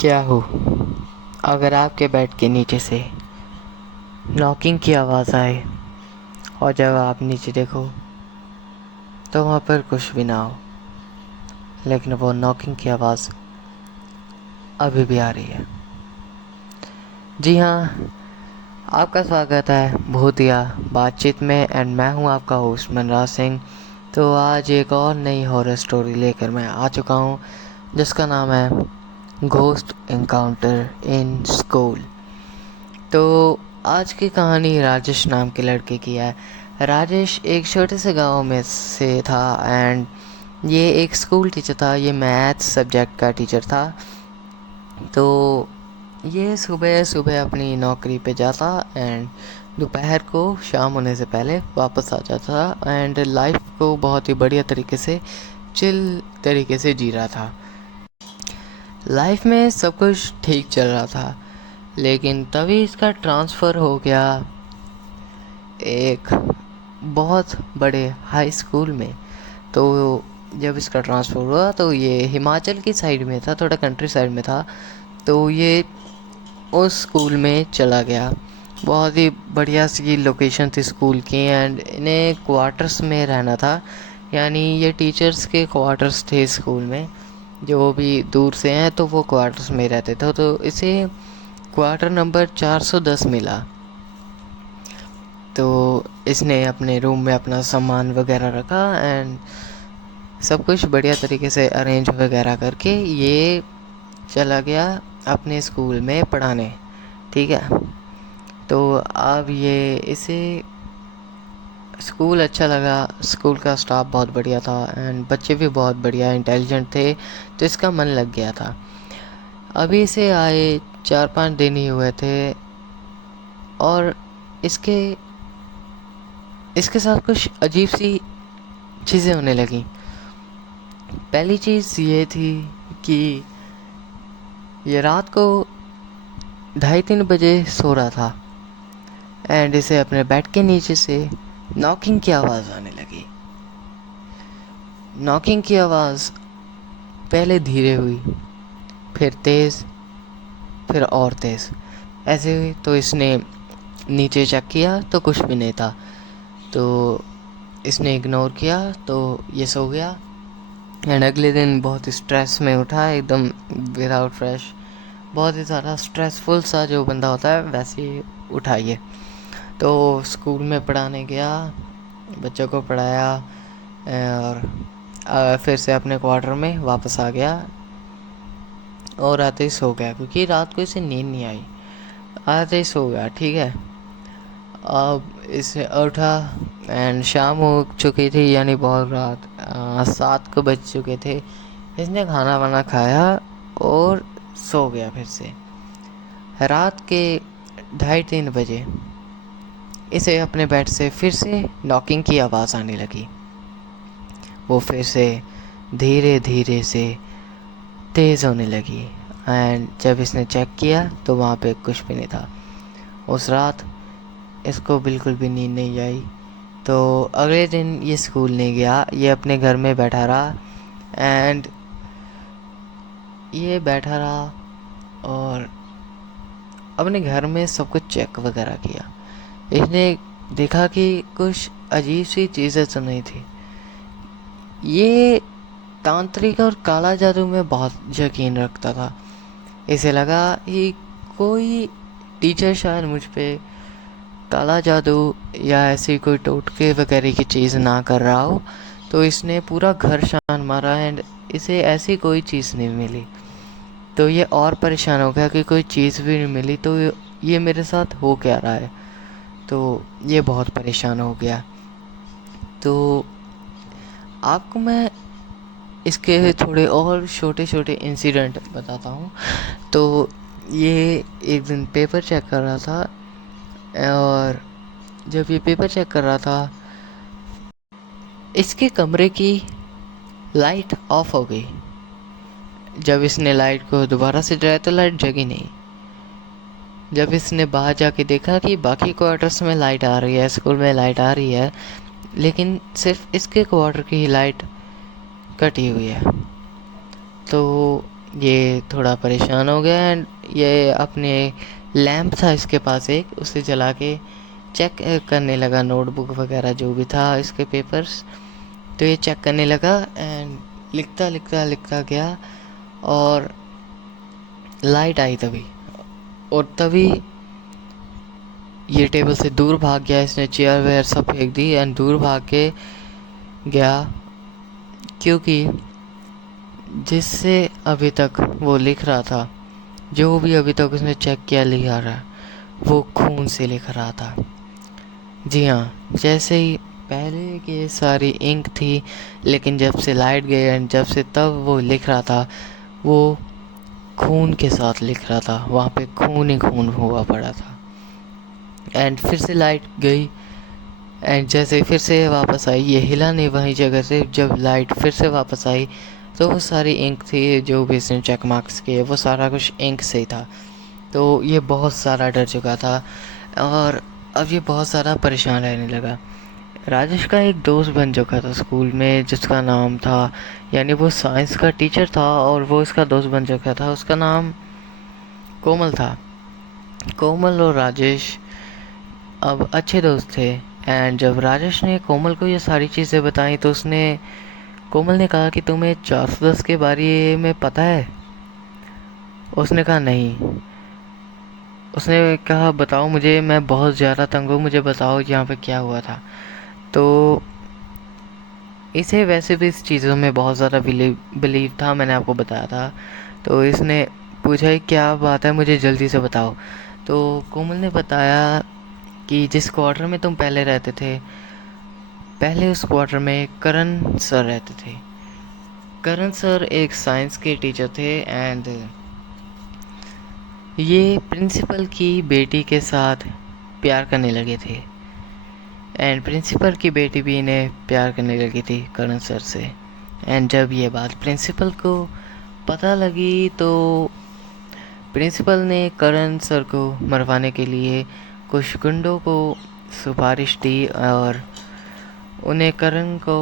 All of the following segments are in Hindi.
क्या हो अगर आपके बेड के नीचे से नॉकिंग की आवाज़ आए और जब आप नीचे देखो तो वहाँ पर कुछ भी ना हो, लेकिन वो नॉकिंग की आवाज़ अभी भी आ रही है। जी हाँ, आपका स्वागत है भूतिया बातचीत में एंड मैं हूँ आपका होस्ट मनराज सिंह। तो आज एक और नई हॉरर स्टोरी लेकर मैं आ चुका हूँ जिसका नाम है घोस्ट एनकाउंटर इन स्कूल। तो आज की कहानी राजेश नाम के लड़के की है। राजेश एक छोटे से गांव में से था एंड ये एक स्कूल टीचर था। ये मैथ सब्जेक्ट का टीचर था। तो ये सुबह सुबह अपनी नौकरी पे जाता एंड दोपहर को शाम होने से पहले वापस आ जाता था एंड लाइफ को बहुत ही बढ़िया तरीके से चिल तरीके से जी रहा था। लाइफ में सब कुछ ठीक चल रहा था, लेकिन तभी इसका ट्रांसफ़र हो गया एक बहुत बड़े हाई स्कूल में। तो जब इसका ट्रांसफ़र हुआ तो ये हिमाचल की साइड में था, थोड़ा कंट्री साइड में था। तो ये उस स्कूल में चला गया। बहुत ही बढ़िया सी लोकेशन थी स्कूल की एंड इन्हें क्वार्टर्स में रहना था। यानी ये टीचर्स के क्वार्टर्स थे स्कूल में। जो भी दूर से हैं तो वो क्वार्टर्स में रहते थे। तो इसे क्वार्टर नंबर 410 मिला। तो इसने अपने रूम में अपना सामान वगैरह रखा एंड सब कुछ बढ़िया तरीके से अरेंज वगैरह करके ये चला गया अपने स्कूल में पढ़ाने। ठीक है। तो अब ये इसे स्कूल अच्छा लगा। स्कूल का स्टाफ बहुत बढ़िया था एंड बच्चे भी बहुत बढ़िया इंटेलिजेंट थे, तो इसका मन लग गया था। अभी इसे आए 4-5 दिन ही हुए थे और इसके इसके साथ कुछ अजीब सी चीज़ें होने लगी। पहली चीज़ ये थी कि ये रात को 2:30-3 बजे सो रहा था एंड इसे अपने बेड के नीचे से नॉकिंग की आवाज़ आने लगी। नॉकिंग की आवाज़ पहले धीरे हुई, फिर तेज़, फिर और तेज़। ऐसे हुई तो इसने नीचे चेक किया तो कुछ भी नहीं था। तो इसने इग्नोर किया तो ये सो गया एंड अगले दिन बहुत स्ट्रेस में उठा, एकदम विदाउट फ्रेश, बहुत ही ज़्यादा स्ट्रेसफुल सा जो बंदा होता है वैसे ही उठाइए। तो स्कूल में पढ़ाने गया, बच्चों को पढ़ाया और फिर से अपने क्वार्टर में वापस आ गया और आते ही सो गया क्योंकि रात को इसे नींद नहीं आई। आते ही सो गया। ठीक है। अब इसे उठा एंड शाम हो चुकी थी, यानी बहुत रात 7 को बज चुके थे। इसने खाना वाना खाया और सो गया फिर से। रात के 2:30-3 बजे इसे अपने बेड से फिर से नॉकिंग की आवाज़ आने लगी। वो फिर से धीरे धीरे से तेज़ होने लगी एंड जब इसने चेक किया तो वहाँ पे कुछ भी नहीं था। उस रात इसको बिल्कुल भी नींद नहीं आई। तो अगले दिन ये स्कूल नहीं गया, ये अपने घर में बैठा रहा एंड ये बैठा रहा और अपने घर में सब कुछ चेक वगैरह किया। इसने देखा कि कुछ अजीब सी चीज़ें तो नहीं थी। ये तांत्रिक और काला जादू में बहुत यकीन रखता था। इसे लगा कि कोई टीचर शायद मुझ पे काला जादू या ऐसी कोई टोटके वगैरह की चीज़ ना कर रहा हो। तो इसने पूरा घर छान मारा एंड इसे ऐसी कोई चीज़ नहीं मिली। तो ये और परेशान हो गया कि कोई चीज़ भी नहीं मिली तो ये मेरे साथ हो क्या रहा है। तो ये बहुत परेशान हो गया। तो आपको मैं इसके थोड़े और छोटे छोटे इंसिडेंट बताता हूँ। तो ये एक दिन पेपर चेक कर रहा था और जब ये पेपर चेक कर रहा था इसके कमरे की लाइट ऑफ हो गई। जब इसने लाइट को दोबारा से जलाया तो लाइट जगी नहीं। जब इसने बाहर जाके देखा कि बाकी क्वार्टर्स में लाइट आ रही है, स्कूल में लाइट आ रही है, लेकिन सिर्फ इसके क्वार्टर की ही लाइट कटी हुई है। तो ये थोड़ा परेशान हो गया एंड ये अपने लैंप था इसके पास एक, उसे जला के चेक करने लगा नोटबुक वगैरह जो भी था इसके पेपर्स। तो ये चेक करने लगा एंड लिखता लिखता लिखता गया और लाइट आई तभी। और तभी ये टेबल से दूर भाग गया, इसने चेयर वेयर सब फेंक दी एंड दूर भाग के गया, क्योंकि जिससे अभी तक वो लिख रहा था, जो भी अभी तक उसने चेक किया लिखा रहा है, वो खून से लिख रहा था। जी हाँ, जैसे ही पहले की सारी इंक थी, लेकिन जब से लाइट गई एंड जब से तब वो लिख रहा था, वो खून के साथ लिख रहा था, वहाँ पे खून ही खून हुआ पड़ा था। एंड फिर से लाइट गई एंड जैसे फिर से वापस आई, ये हिला नहीं वहीं जगह से। जब लाइट फिर से वापस आई तो वो सारी इंक थी जो भी इसने चेक मार्क्स किए, वो सारा कुछ इंक से ही था। तो ये बहुत सारा डर चुका था और अब ये बहुत सारा परेशान रहने लगा। राजेश का एक दोस्त बन चुका था स्कूल में, जिसका नाम था, यानी वो साइंस का टीचर था और वो इसका दोस्त बन चुका था, उसका नाम कोमल था। कोमल और राजेश अब अच्छे दोस्त थे एंड जब राजेश ने कोमल को ये सारी चीज़ें बताई तो कोमल ने कहा कि तुम्हें 410 के बारे में पता है? उसने कहा नहीं। उसने कहा बताओ मुझे, मैं बहुत ज़्यादा तंग हूँ, मुझे बताओ यहाँ पे क्या हुआ था। तो इसे वैसे भी इस चीज़ों में बहुत ज़्यादा बिलीव था, मैंने आपको बताया था। तो इसने पूछा क्या बात है, मुझे जल्दी से बताओ। तो कोमल ने बताया कि जिस क्वार्टर में तुम पहले रहते थे, पहले उस क्वार्टर में करण सर रहते थे। करण सर एक साइंस के टीचर थे एंड ये प्रिंसिपल की बेटी के साथ प्यार करने लगे थे एंड प्रिंसिपल की बेटी भी इन्हें प्यार करने लगी थी करण सर से। एंड जब ये बात प्रिंसिपल को पता लगी तो प्रिंसिपल ने करण सर को मरवाने के लिए कुछ गुंडों को सिफारिश दी और उन्हें करण को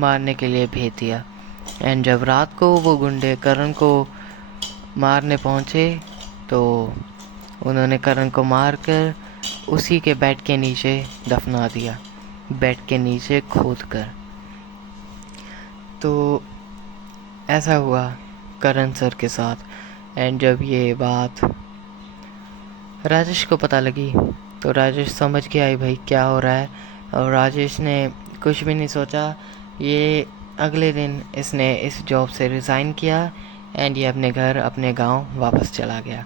मारने के लिए भेज दिया। एंड जब रात को वो गुंडे करण को मारने पहुंचे तो उन्होंने करण को मारकर उसी के बेड के नीचे दफना दिया, बेड के नीचे खोद कर। तो ऐसा हुआ करण सर के साथ। एंड जब ये बात राजेश को पता लगी तो राजेश समझ के आई भाई क्या हो रहा है, और राजेश ने कुछ भी नहीं सोचा। ये अगले दिन इसने इस जॉब से रिज़ाइन किया एंड ये अपने घर अपने गांव वापस चला गया।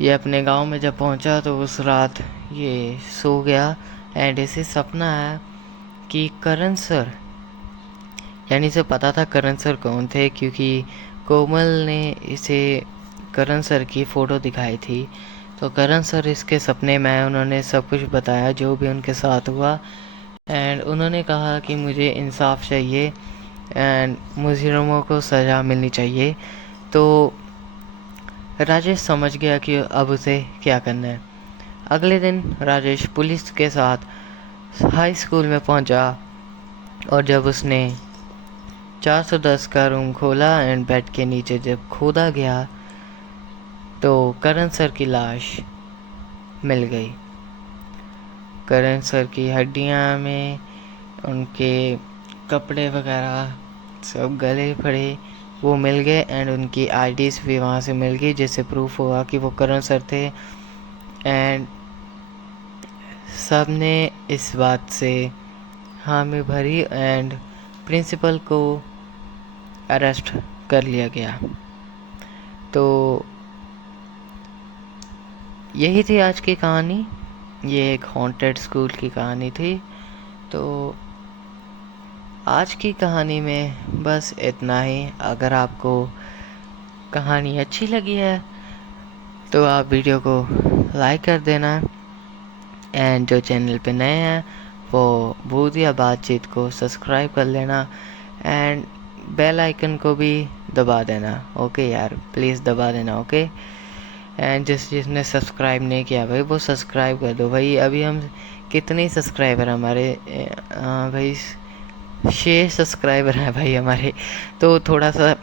ये अपने गांव में जब पहुंचा तो उस रात ये सो गया एंड इसे सपना आया कि करण सर, यानी इसे पता था करण सर कौन थे, क्योंकि कोमल ने इसे करण सर की फ़ोटो दिखाई थी। तो करण सर इसके सपने में आए, उन्होंने सब कुछ बताया जो भी उनके साथ हुआ एंड उन्होंने कहा कि मुझे इंसाफ चाहिए एंड मुजरिमों को सज़ा मिलनी चाहिए। तो राजेश समझ गया कि अब उसे क्या करना है। अगले दिन राजेश पुलिस के साथ हाई स्कूल में पहुंचा और जब उसने 410 का रूम खोला एंड बेड के नीचे जब खोदा गया तो करण सर की लाश मिल गई। करण सर की हड्डियां में उनके कपड़े वगैरह सब गले फड़े वो मिल गए एंड उनकी आईडीज़ भी वहाँ से मिल गई, जिससे प्रूफ हुआ कि वो करण सर थे। एंड सब ने इस बात से हामी भरी एंड प्रिंसिपल को अरेस्ट कर लिया गया। तो यही थी आज की कहानी, ये एक हॉन्टेड स्कूल की कहानी थी। तो आज की कहानी में बस इतना ही। अगर आपको कहानी अच्छी लगी है तो आप वीडियो को लाइक कर देना एंड जो चैनल पे नए हैं वो भूतिया बातचीत को सब्सक्राइब कर लेना एंड बेल आइकन को भी दबा देना। ओके यार, प्लीज़ दबा देना। ओके एंड जिसने सब्सक्राइब नहीं किया भाई वो सब्सक्राइब कर दो भाई। अभी हम कितने सब्सक्राइबर हमारे भाई 6 सब्सक्राइबर हैं भाई हमारे। तो थोड़ा सा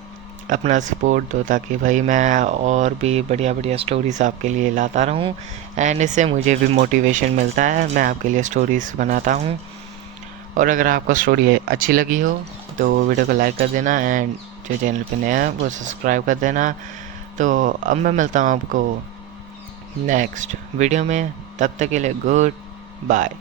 अपना सपोर्ट दो, ताकि भाई मैं और भी बढ़िया बढ़िया स्टोरीज़ आपके लिए लाता रहूँ। एंड इससे मुझे भी मोटिवेशन मिलता है, मैं आपके लिए स्टोरीज़ बनाता हूँ। और अगर आपको स्टोरी अच्छी लगी हो तो वीडियो को लाइक कर देना, एंड जो चैनल पे नया है वो सब्सक्राइब कर देना। तो अब मैं मिलता हूँ आपको नेक्स्ट वीडियो में, तब तक के लिए गुड बाय।